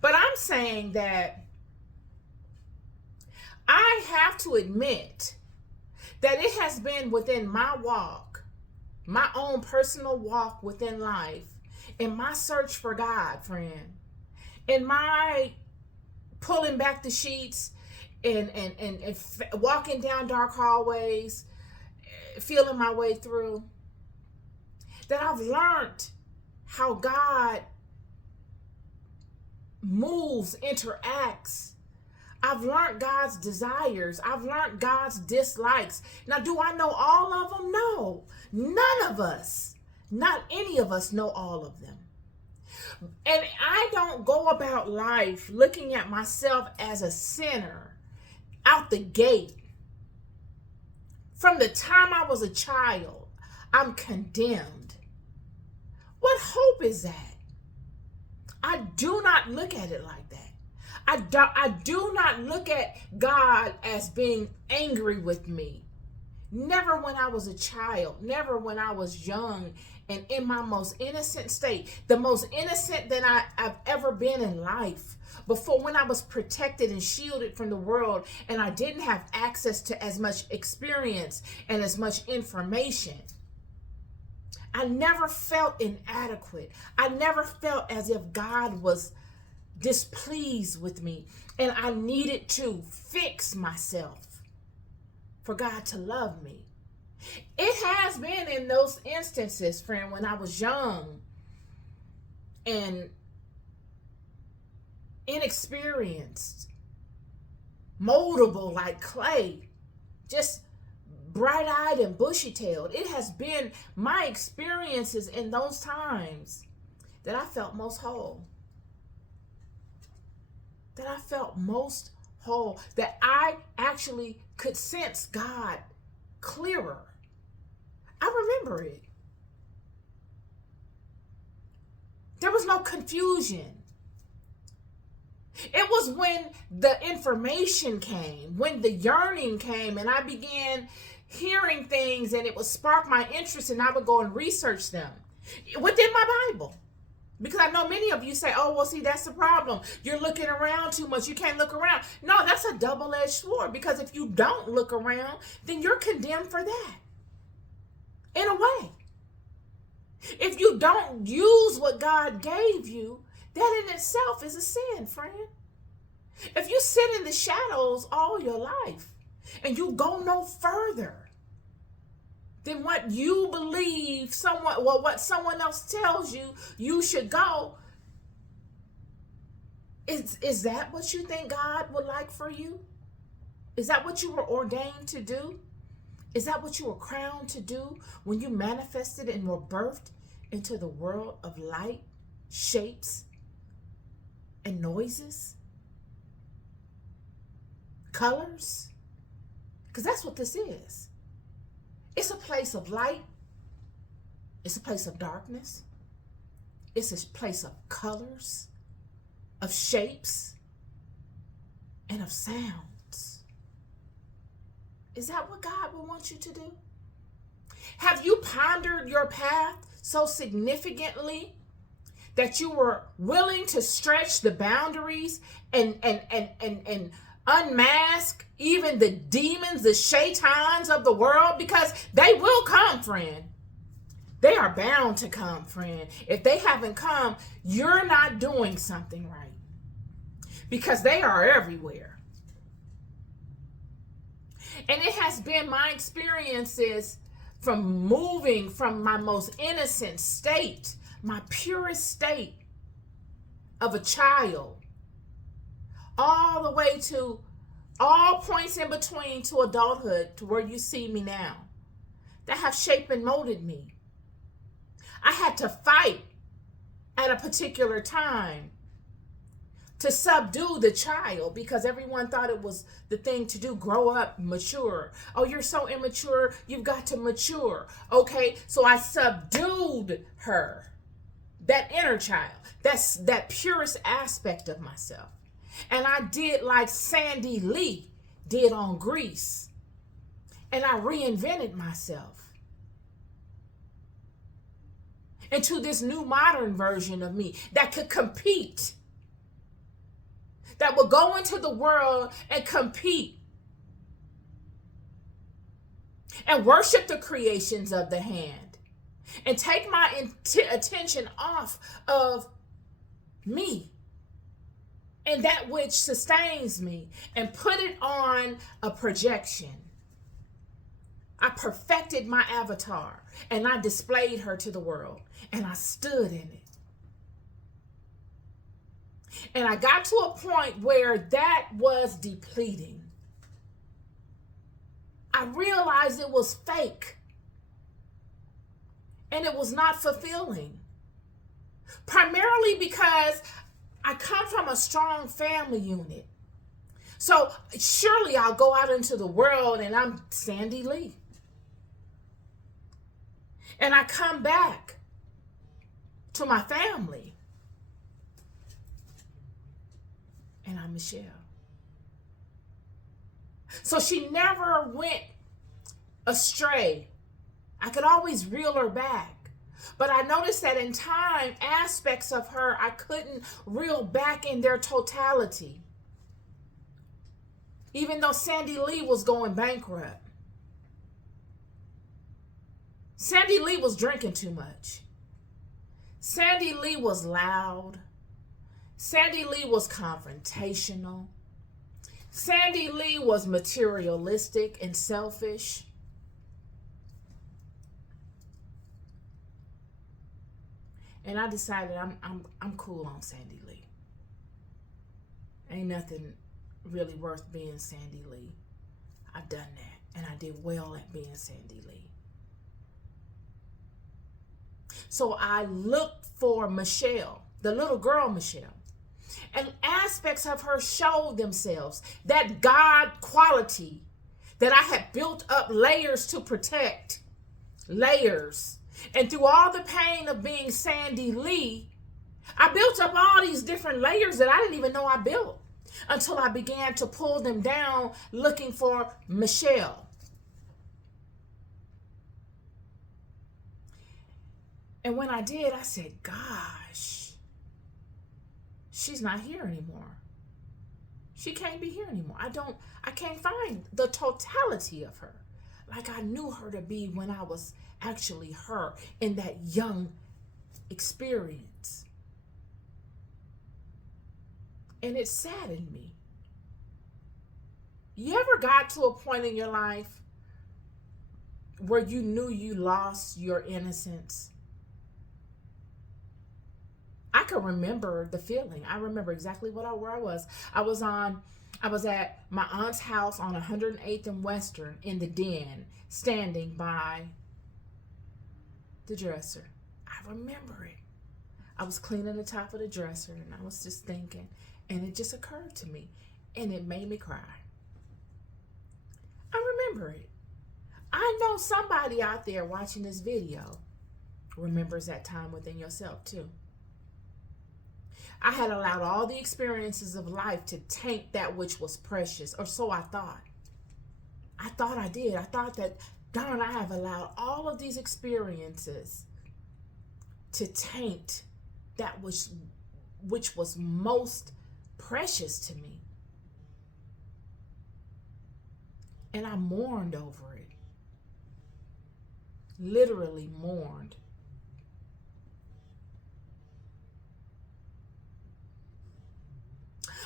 But I'm saying that I have to admit that it has been within my walk, my own personal walk within life, in my search for God, friend, in my pulling back the sheets and walking down dark hallways, feeling my way through, that I've learned how God moves, interacts. I've learned God's desires. I've learned God's dislikes. Now, do I know all of them? No. None of us, not any of us, know all of them. And I don't go about life looking at myself as a sinner out the gate. From the time I was a child, I'm condemned. What hope is that? I do not look at it like that. I do not look at God as being angry with me. Never when I was a child, never when I was young and in my most innocent state, the most innocent that I've ever been in life. Before, when I was protected and shielded from the world and I didn't have access to as much experience and as much information. I never felt inadequate. I never felt as if God was displeased with me and I needed to fix myself for God to love me. It has been in those instances, friend, when I was young and inexperienced, moldable like clay, just bright-eyed and bushy-tailed. It has been my experiences in those times that I felt most whole. That I felt most whole. That I actually could sense God clearer. I remember it. There was no confusion. It was when the information came, when the yearning came, and I began hearing things and it would spark my interest and I would go and research them within my Bible. Because I know many of you say, oh, well, see, that's the problem. You're looking around too much. You can't look around. No, that's a double-edged sword, because if you don't look around, then you're condemned for that. In a way. If you don't use what God gave you, that in itself is a sin, friend. If you sit in the shadows all your life and you go no further than what you believe what someone else tells you you should go, is that what you think God would like for you? Is that what you were ordained to do? Is that what you were crowned to do when you manifested and were birthed into the world of light, shapes, and noises? Colors? Because that's what this is. It's a place of light. It's a place of darkness. It's a place of colors, of shapes, and of sounds. Is that what God would want you to do? Have you pondered your path so significantly that you were willing to stretch the boundaries and unmask even the demons, the shaitans of the world? Because they will come, friend. They are bound to come, friend. If they haven't come, you're not doing something right. Because they are everywhere. And it has been my experiences from moving from my most innocent state, my purest state of a child, all the way to all points in between to adulthood, to where you see me now, that have shaped and molded me. I had to fight at a particular time to subdue the child, because everyone thought it was the thing to do. Grow up, mature. Oh, you're so immature. You've got to mature. Okay, so I subdued her, that inner child. That's that purest aspect of myself. And I did like Sandy Lee did on Grease. And I reinvented myself into this new modern version of me that could compete that will go into the world and compete and worship the creations of the hand and take my attention off of me and that which sustains me and put it on a projection. I perfected my avatar and I displayed her to the world and I stood in it. And I got to a point where that was depleting. I realized it was fake and it was not fulfilling. Primarily because I come from a strong family unit. So surely I'll go out into the world and I'm Sandy Lee. And I come back to my family and I'm Michele. So she never went astray. I could always reel her back. But I noticed that in time, aspects of her I couldn't reel back in their totality. Even though Sandy Lee was going bankrupt. Sandy Lee was drinking too much. Sandy Lee was loud. Sandy Lee was confrontational. Sandy Lee was materialistic and selfish. And I decided I'm cool on Sandy Lee. Ain't nothing really worth being Sandy Lee. I've done that, and I did well at being Sandy Lee. So I looked for Michele, the little girl Michele. And aspects of her showed themselves. That God quality that I had built up layers to protect. Layers. And through all the pain of being Sandy Lee, I built up all these different layers that I didn't even know I built until I began to pull them down looking for Michele. And when I did, I said, gosh, she's not here anymore. She can't be here anymore. I can't find the totality of her like I knew her to be when I was actually her in that young experience. And it saddened me. You ever got to a point in your life where you knew you lost your innocence? I can remember the feeling. I remember exactly where I was. I was at my aunt's house on 108th and Western in the den, standing by the dresser. I remember it. I was cleaning the top of the dresser and I was just thinking, and it just occurred to me and it made me cry. I remember it. I know somebody out there watching this video remembers that time within yourself too. I had allowed all the experiences of life to taint that which was precious, or so I thought. I thought I did. I thought that, darn, I have allowed all of these experiences to taint that which was most precious to me. And I mourned over it. Literally mourned.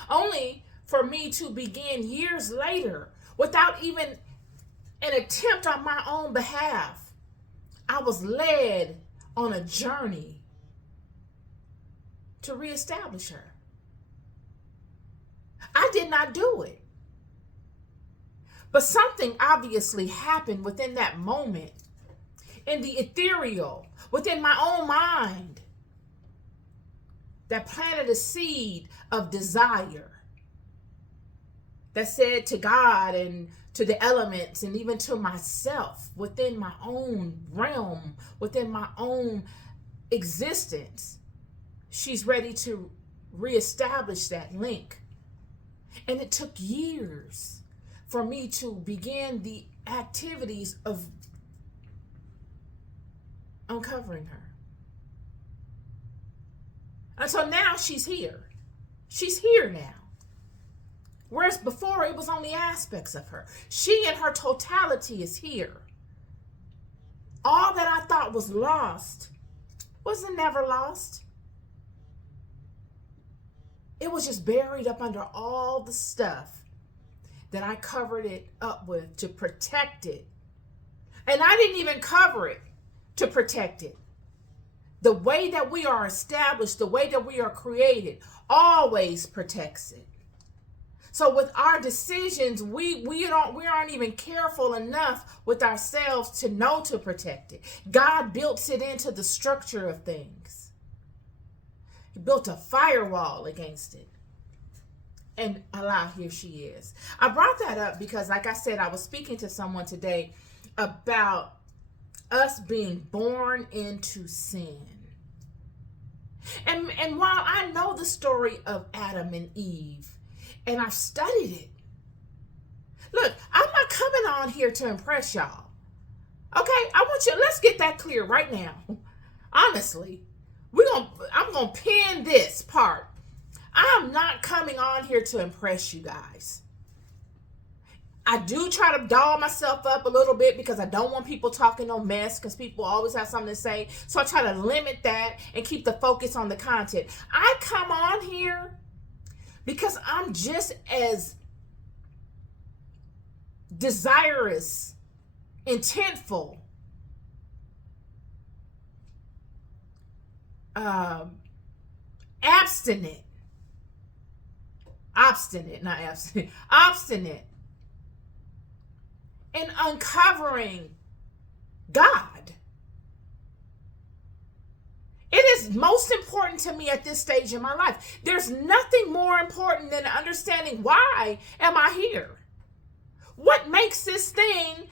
Only for me to begin years later, without even an attempt on my own behalf, I was led on a journey to reestablish her. I did not do it. But something obviously happened within that moment, in the ethereal, within my own mind, that planted a seed of desire, that said to God and to the elements and even to myself, within my own realm, within my own existence, she's ready to reestablish that link. And it took years for me to begin the activities of uncovering her. And so now she's here. She's here now. Whereas before it was only aspects of her. She in her totality is here. All that I thought was lost wasn't never lost. It was just buried up under all the stuff that I covered it up with to protect it. And I didn't even cover it to protect it. The way that we are established, the way that we are created, always protects it. So with our decisions, we aren't even careful enough with ourselves to know to protect it. God built it into the structure of things. He built a firewall against it. And here she is. I brought that up because, like I said, I was speaking to someone today about us being born into sin. And while I know the story of Adam and Eve, and I've studied it, look, I'm not coming on here to impress y'all. Okay, let's get that clear right now. Honestly, I'm gonna pin this part. I'm not coming on here to impress you guys. I do try to doll myself up a little bit because I don't want people talking no mess, because people always have something to say. So I try to limit that and keep the focus on the content. I come on here because I'm just as desirous, intentful, obstinate in uncovering God. It is most important to me at this stage in my life. There's nothing more important than understanding, why am I here? What makes this thing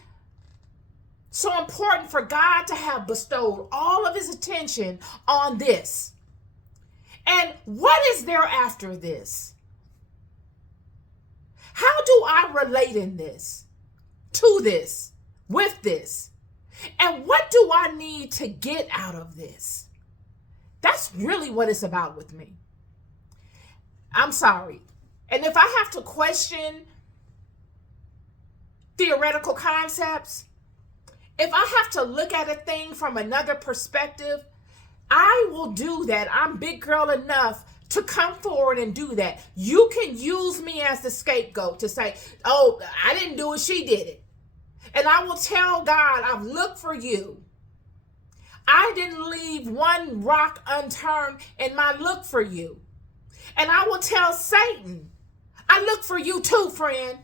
so important for God to have bestowed all of his attention on this? And what is there after this? How do I relate in this, to this, with this? And what do I need to get out of this? That's really what it's about with me. I'm sorry. And if I have to question theoretical concepts, if I have to look at a thing from another perspective, I will do that. I'm big girl enough to come forward and do that. You can use me as the scapegoat to say, oh, I didn't do it, she did it. And I will tell God, I've looked for you. I didn't leave one rock unturned in my look for you. And I will tell Satan, I look for you too, friend.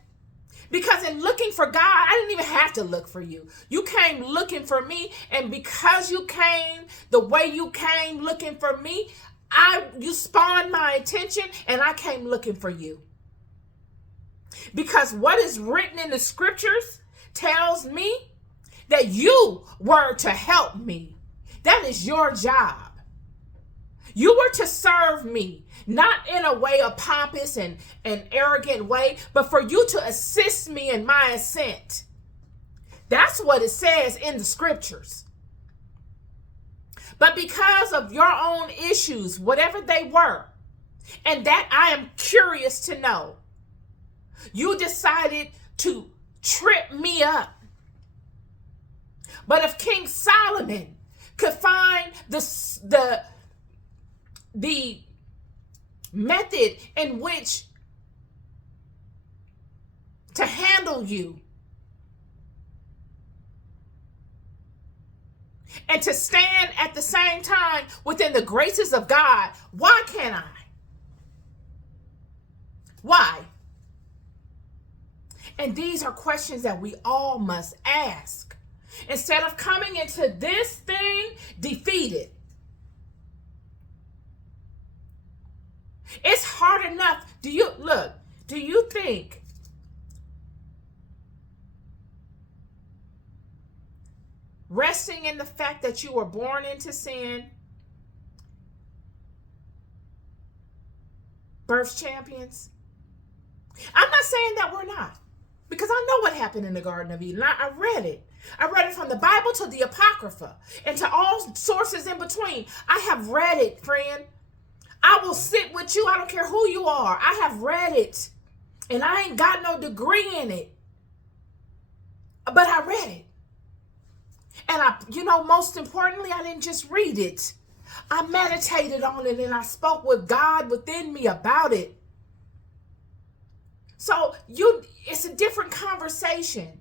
Because in looking for God, I didn't even have to look for you. You came looking for me. And because you came the way you came looking for me, you spawned my attention and I came looking for you. Because what is written in the scriptures tells me that you were to help me. That is your job. You were to serve me, not in a way, a pompous and arrogant way, but for you to assist me in my ascent. That's what it says in the scriptures. But because of your own issues, whatever they were, and that I am curious to know, you decided to trip me up. But if King Solomon could find the method in which to handle you and to stand at the same time within the graces of God, why can't I? Why? And these are questions that we all must ask. Instead of coming into this thing defeated. It's hard enough. Do you think resting in the fact that you were born into sin births champions? I'm not saying that we're not, because I know what happened in the Garden of Eden. I read it. I read it from the Bible to the Apocrypha and to all sources in between. I have read it, friend. I will sit with you. I don't care who you are. I have read it. And I ain't got no degree in it. But I read it. And most importantly, I didn't just read it. I meditated on it and I spoke with God within me about it. So it's a different conversation.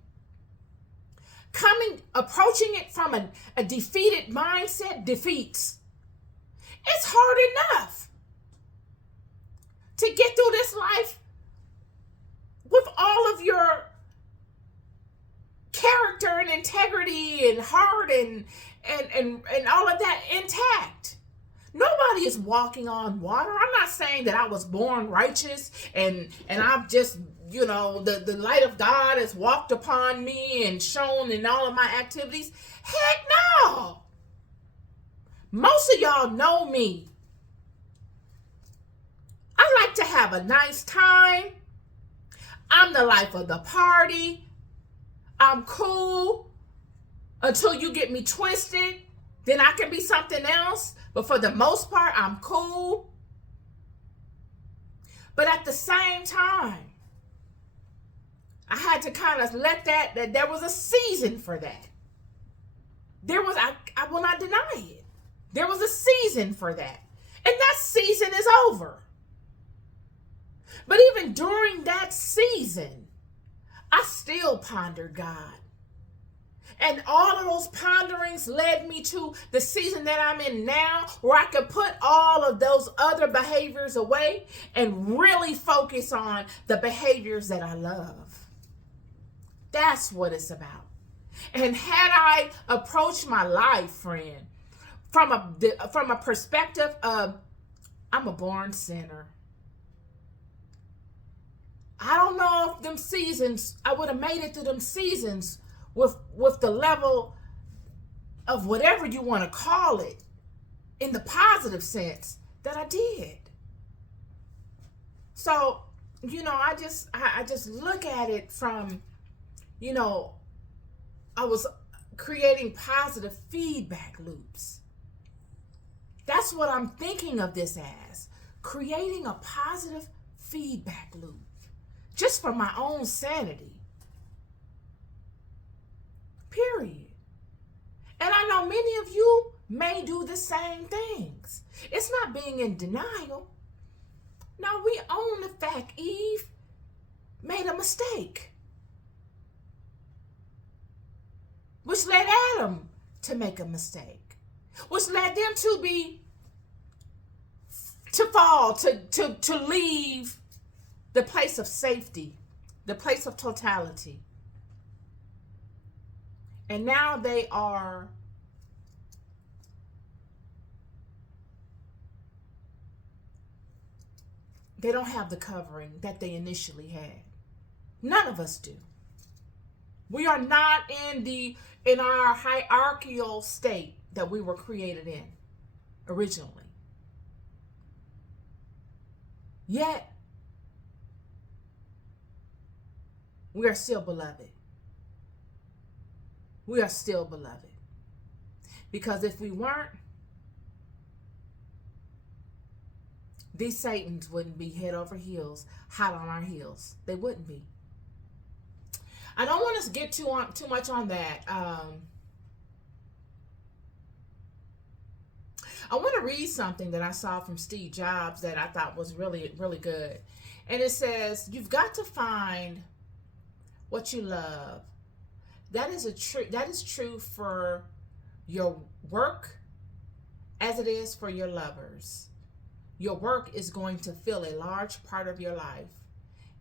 Approaching it from a defeated mindset defeats. It's hard enough to get through this life with all of your character and integrity and heart and all of that intact. Nobody is walking on water. I'm not saying that I was born righteous and I've just, the light of God has walked upon me and shone in all of my activities. Heck no. Most of y'all know me. I like to have a nice time. I'm the life of the party. I'm cool until you get me twisted. Then I can be something else. But for the most part, I'm cool. But at the same time, I had to kind of let that there was a season for that. I will not deny it. There was a season for that. And that season is over. But even during that season, I still pondered God. And all of those ponderings led me to the season that I'm in now, where I could put all of those other behaviors away and really focus on the behaviors that I love. That's what it's about. And had I approached my life, friend, from a perspective of I'm a born sinner, I don't know if them seasons, I would have made it through them seasons with the level of whatever you want to call it, in the positive sense that I did. So, I just look at it from, I was creating positive feedback loops. That's what I'm thinking of this as, creating a positive feedback loop, just for my own sanity. Period. And I know many of you may do the same things. It's not being in denial. No, we own the fact Eve made a mistake, which led Adam to make a mistake, which led them to fall, to leave the place of safety, the place of totality. And now they don't have the covering that they initially had. None of us do. We are not in our hierarchical state that we were created in originally. Yet, we are still beloved. We are still beloved. Because if we weren't, these Satans wouldn't be head over heels, hot on our heels. They wouldn't be. I don't want us to get too much on that. I want to read something that I saw from Steve Jobs that I thought was really, really good. And it says, you've got to find what you love. That is true for your work as it is for your lovers. Your work is going to fill a large part of your life.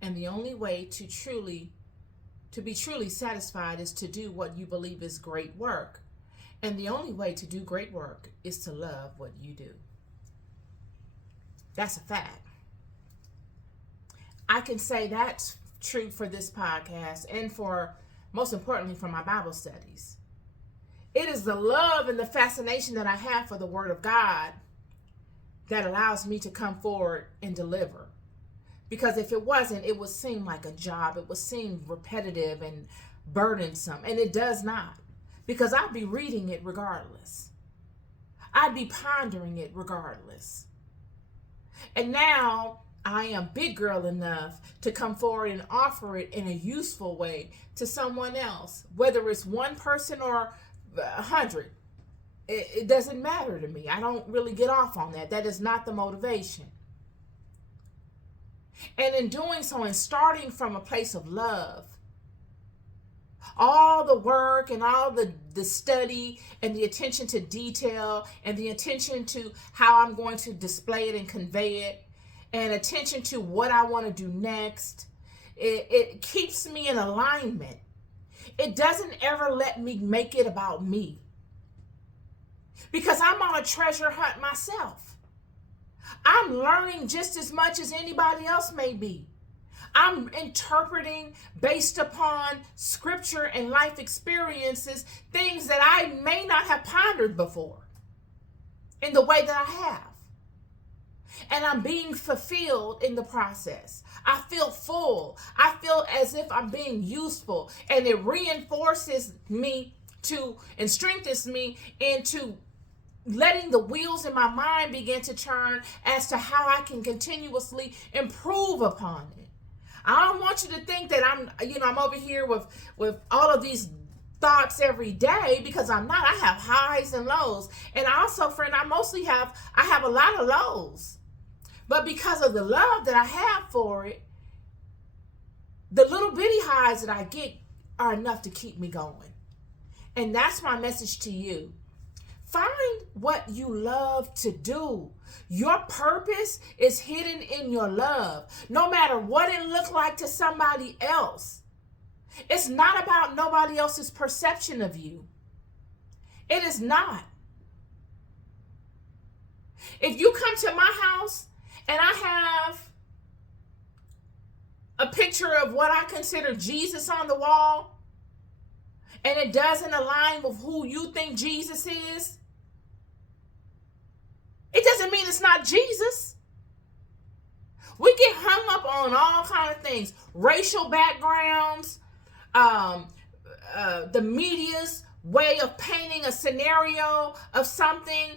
And the only way to be truly satisfied is to do what you believe is great work. And the only way to do great work is to love what you do. That's a fact. I can say that's true for this podcast and most importantly, for my Bible studies. It is the love and the fascination that I have for the Word of God that allows me to come forward and deliver. Because if it wasn't, it would seem like a job. It would seem repetitive and burdensome. And it does not. Because I'd be reading it regardless. I'd be pondering it regardless. And now, I am big girl enough to come forward and offer it in a useful way to someone else, whether it's one person or 100. It doesn't matter to me. I don't really get off on that. That is not the motivation. And in doing so and starting from a place of love, all the work and all the study and the attention to detail and the attention to how I'm going to display it and convey it and attention to what I want to do next, it keeps me in alignment. It doesn't ever let me make it about me, because I'm on a treasure hunt myself. I'm learning just as much as anybody else may be. I'm interpreting based upon scripture and life experiences, things that I may not have pondered before in the way that I have. And I'm being fulfilled in the process. I feel full. I feel as if I'm being useful, and it reinforces me and strengthens me into letting the wheels in my mind begin to turn as to how I can continuously improve upon it. I don't want you to think that I'm over here with all of these thoughts every day, because I'm not. I have highs and lows. And also, friend, I have a lot of lows. But because of the love that I have for it, the little bitty highs that I get are enough to keep me going. And that's my message to you. Find what you love to do. Your purpose is hidden in your love, no matter what it looks like to somebody else. It's not about nobody else's perception of you. It is not. If you come to my house and I have a picture of what I consider Jesus on the wall, and it doesn't align with who you think Jesus is, it doesn't mean it's not Jesus. We get hung up on all kinds of things. Racial backgrounds, the media's way of painting a scenario of something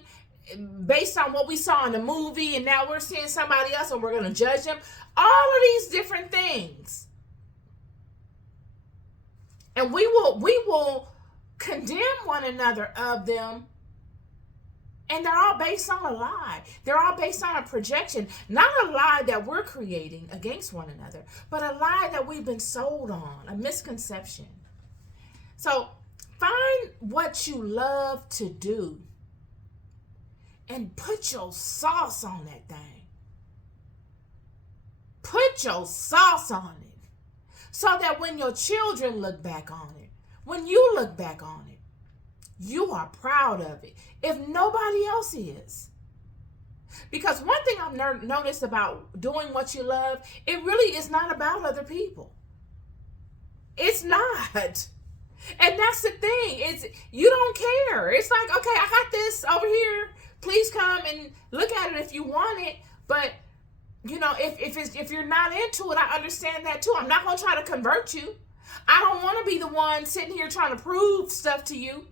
based on what we saw in the movie, and now we're seeing somebody else and we're going to judge them. All of these different things. And we will condemn one another of them. And they're all based on a lie. They're all based on a projection. Not a lie that we're creating against one another, but a lie that we've been sold on, a misconception. So find what you love to do and put your sauce on that thing. Put your sauce on it, so that when your children look back on it, when you look back on it, you are proud of it, if nobody else is. Because one thing I've noticed about doing what you love, it really is not about other people. It's not. And that's the thing. You don't care. It's like, okay, I got this over here. Please come and look at it if you want it. But, if you're not into it, I understand that too. I'm not going to try to convert you. I don't want to be the one sitting here trying to prove stuff to you.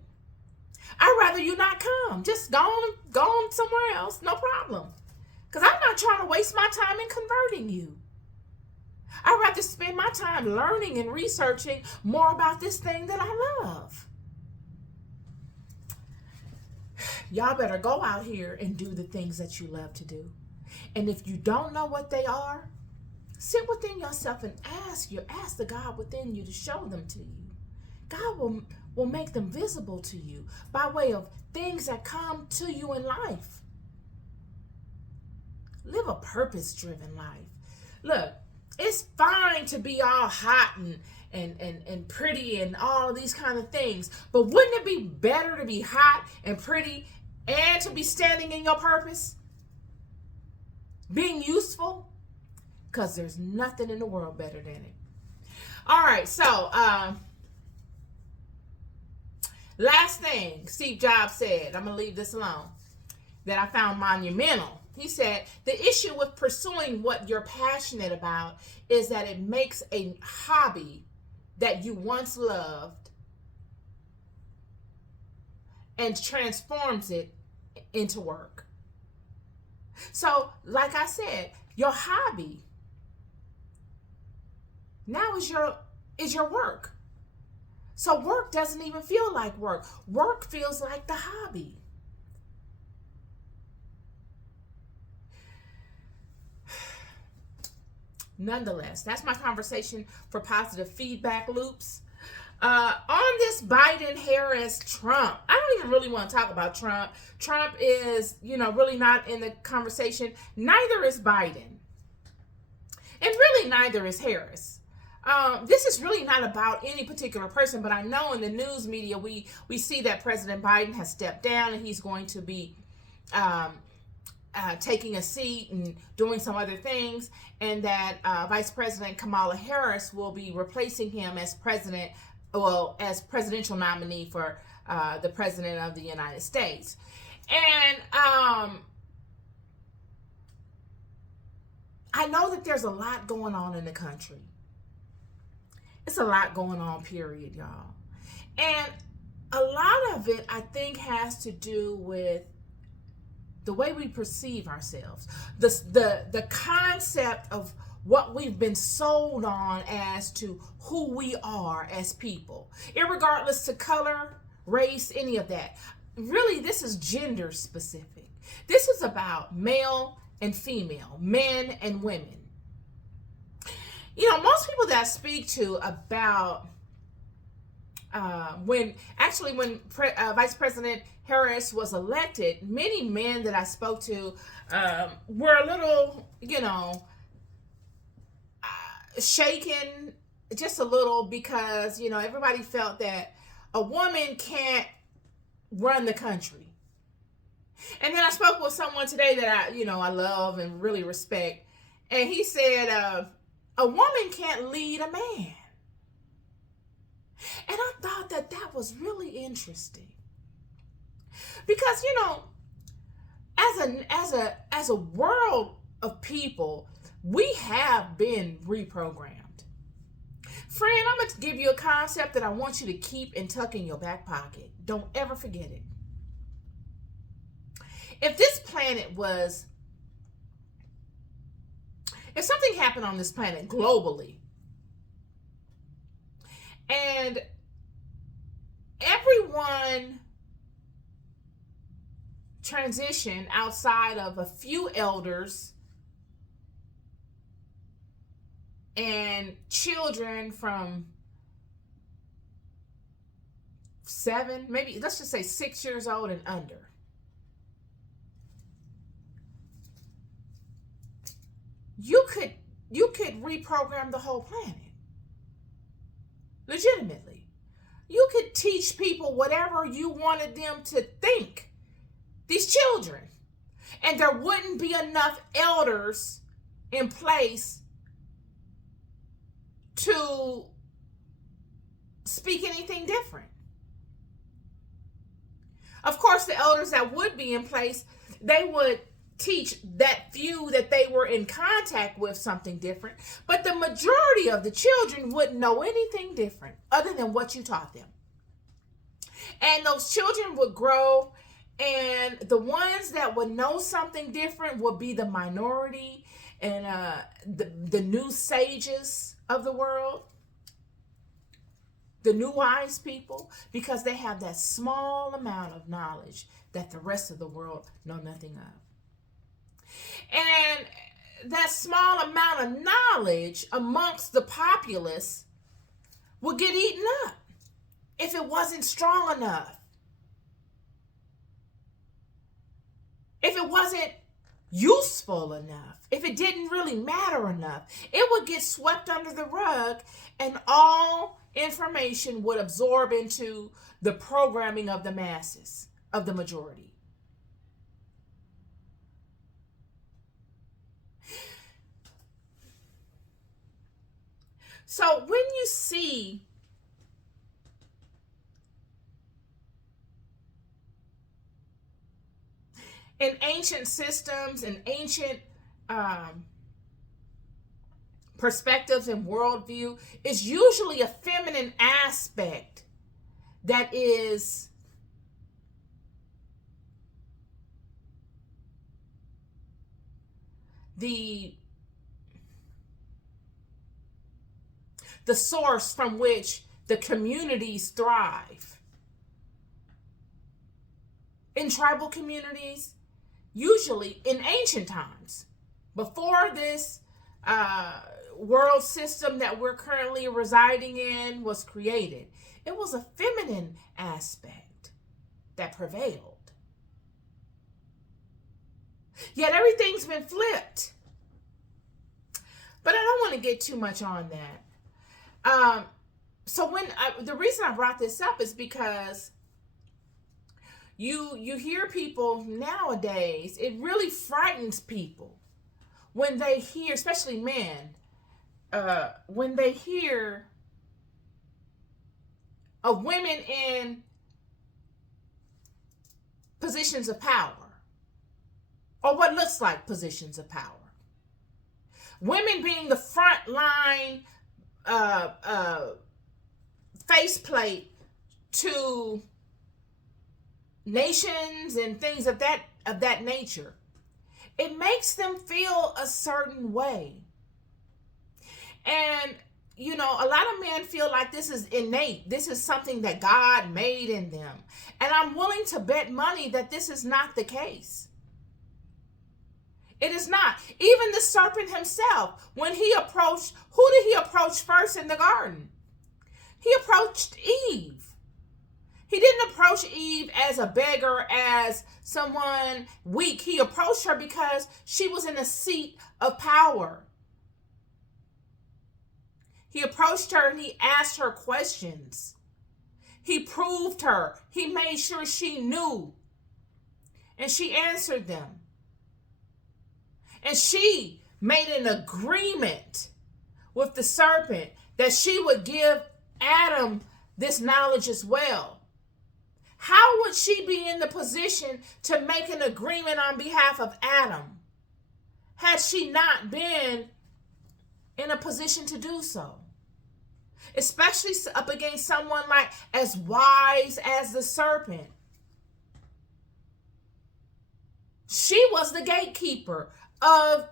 I'd rather you not come. Just go on somewhere else. No problem. Because I'm not trying to waste my time in converting you. I'd rather spend my time learning and researching more about this thing that I love. Y'all better go out here and do the things that you love to do. And if you don't know what they are, sit within yourself and ask the God within you to show them to you. God will make them visible to you by way of things that come to you in life. Live a purpose-driven life. Look, it's fine to be all hot and pretty and all of these kind of things, but wouldn't it be better to be hot and pretty and to be standing in your purpose? Being useful? Because there's nothing in the world better than it. All right, so last thing Steve Jobs said, I'm going to leave this alone, that I found monumental. He said, the issue with pursuing what you're passionate about is that it makes a hobby that you once loved and transforms it into work. So, like I said, Your hobby now is your work. So work doesn't even feel like work. Work feels like the hobby. Nonetheless, that's my conversation for positive feedback loops. On this Biden, Harris, Trump, I don't even really want to talk about Trump. Trump is, really not in the conversation. Neither is Biden. And really neither is Harris. This is really not about any particular person, but I know in the news media we see that President Biden has stepped down and he's going to be taking a seat and doing some other things, and that Vice President Kamala Harris will be replacing him as presidential nominee for the President of the United States. And I know that there's a lot going on in the country. It's a lot going on, period, y'all. And a lot of it, I think, has to do with the way we perceive ourselves. The concept of what we've been sold on as to who we are as people, irregardless to color, race, any of that. Really, this is gender specific. This is about male and female, men and women. Most people that I speak to about when Vice President Harris was elected, many men that I spoke to were a little, shaken just a little, because, everybody felt that a woman can't run the country. And then I spoke with someone today that I love and really respect. And he said, a woman can't lead a man. And I thought that was really interesting. Because, as a world of people, we have been reprogrammed. Friend, I'm going to give you a concept that I want you to keep and tuck in your back pocket. Don't ever forget it. If something happened on this planet globally, and everyone transitioned outside of a few elders and children from 7, maybe let's just say 6 years old and under, you could reprogram the whole planet. Legitimately. You could teach people whatever you wanted them to think. These children. And there wouldn't be enough elders in place to speak anything different. Of course, the elders that would be in place, they would teach that few that they were in contact with something different, but the majority of the children wouldn't know anything different other than what you taught them. And those children would grow, and the ones that would know something different would be the minority and the new sages of the world, the new wise people, because they have that small amount of knowledge that the rest of the world know nothing of. And that small amount of knowledge amongst the populace would get eaten up if it wasn't strong enough. If it wasn't useful enough, if it didn't really matter enough, it would get swept under the rug, and all information would absorb into the programming of the masses, of the majority. So when you see in ancient systems and ancient perspectives and worldview, is usually a feminine aspect that is the the source from which the communities thrive. In tribal communities, usually in ancient times, before this world system that we're currently residing in was created, it was a feminine aspect that prevailed. Yet everything's been flipped. But I don't want to get too much on that. So the reason I brought this up is because you hear people nowadays, it really frightens people when they hear, especially men, when they hear of women in positions of power, or what looks like positions of power. Women being the front line faceplate to nations and things of that nature. It makes them feel a certain way. And, you know, a lot of men feel like this is innate. This is something that God made in them. And I'm willing to bet money that this is not the case. It is not. Even the serpent himself, when he approached, who did he approach first in the garden? He approached Eve. He didn't approach Eve as a beggar, as someone weak. He approached her because she was in a seat of power. He approached her and he asked her questions. He proved her. He made sure she knew. And she answered them. And she made an agreement with the serpent that she would give Adam this knowledge as well. How would she be in the position to make an agreement on behalf of Adam had she not been in a position to do so? Especially up against someone like as wise as the serpent. She was the gatekeeper of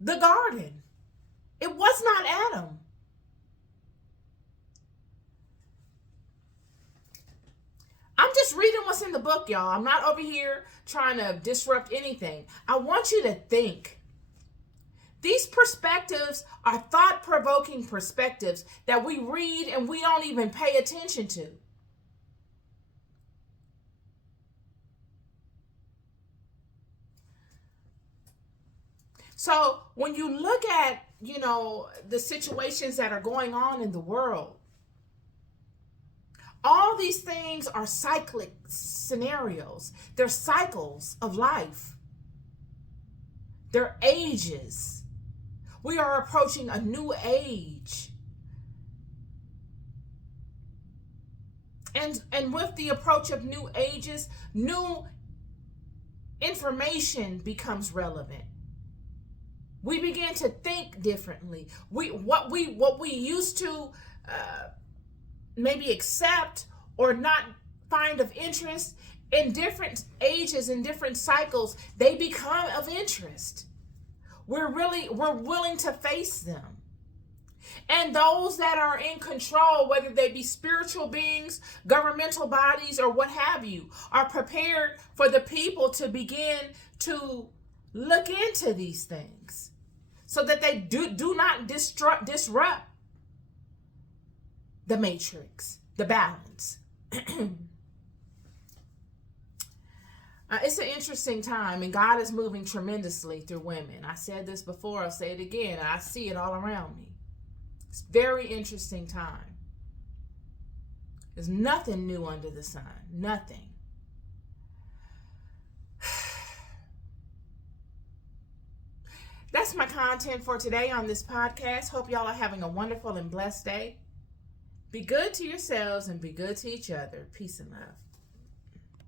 the garden. It was not Adam. I'm just reading what's in the book, y'all. I'm not over here trying to disrupt anything. I want you to think. These perspectives are thought-provoking perspectives that we read and we don't even pay attention to. So when you look at, you know, the situations that are going on in the world, all these things are cyclic scenarios. They're cycles of life. They're ages. We are approaching a new age. And with the approach of new ages, new information becomes relevant. We begin to think differently. What we used to maybe accept or not find of interest, in different ages, in different cycles, they become of interest. We're willing to face them. And those that are in control, whether they be spiritual beings, governmental bodies, or what have you, are prepared for the people to begin to look into these things so that they do not disrupt the matrix, the balance. It's an interesting time, and God is moving tremendously through women. I said this before, I'll say it again. I see it all around me. It's a very interesting time. There's nothing new under the sun. Nothing. That's my content for today on this podcast. Hope y'all are having a wonderful and blessed day. Be good to yourselves and be good to each other. Peace and love.